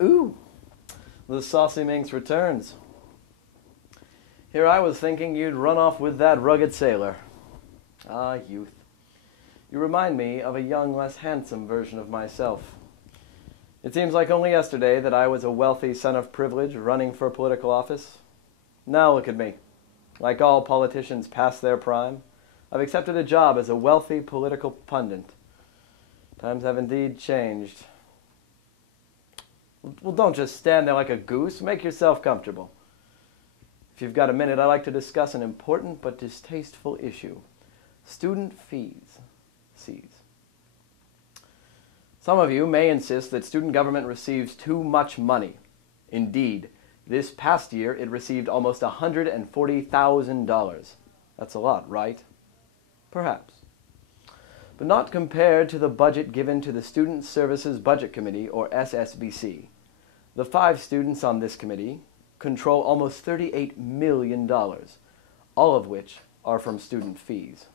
Ooh, the saucy minx returns. Here I was thinking you'd run off with that rugged sailor. Ah, youth. You remind me of a young, less handsome version of myself. It seems like only yesterday that I was a wealthy son of privilege running for political office. Now look at me. Like all politicians past their prime, I've accepted a job as a wealthy political pundit. Times have indeed changed. Well, don't just stand there like a goose. Make yourself comfortable. If you've got a minute, I'd like to discuss an important but distasteful issue. Student fees. Some of you may insist that student government receives too much money. Indeed, this past year it received almost $140,000. That's a lot, right? Perhaps. But not compared to the budget given to the Student Services Budget Committee, or SSBC. The 5 students on this committee control almost $38 million, all of which are from student fees.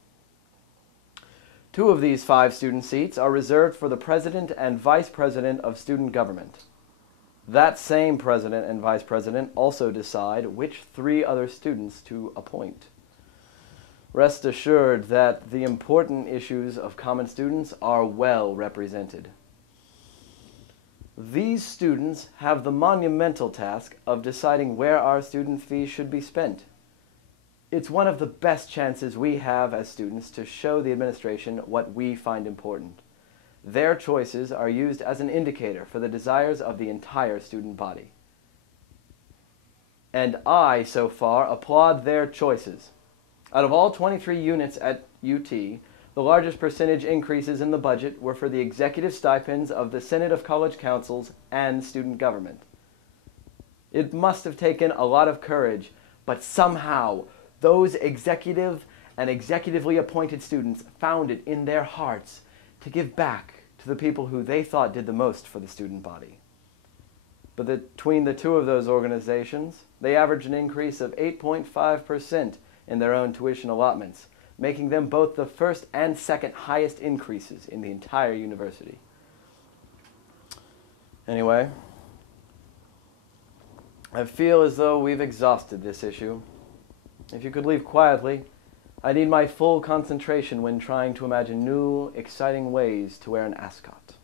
2 of these 5 student seats are reserved for the president and vice president of student government. That same president and vice president also decide which 3 other students to appoint. Rest assured that the important issues of common students are well represented. These students have the monumental task of deciding where our student fees should be spent. It's one of the best chances we have as students to show the administration what we find important. Their choices are used as an indicator for the desires of the entire student body. And I, so far, applaud their choices. Out of all 23 units at UT, the largest percentage increases in the budget were for the executive stipends of the Senate of College Councils and student government. It must have taken a lot of courage, but somehow those executive and executively appointed students found it in their hearts to give back to the people who they thought did the most for the student body. But between the 2 of those organizations, they averaged an increase of 8.5% in their own tuition allotments, making them both the first and second highest increases in the entire university. Anyway, I feel as though we've exhausted this issue. If you could leave quietly, I need my full concentration when trying to imagine new, exciting ways to wear an ascot.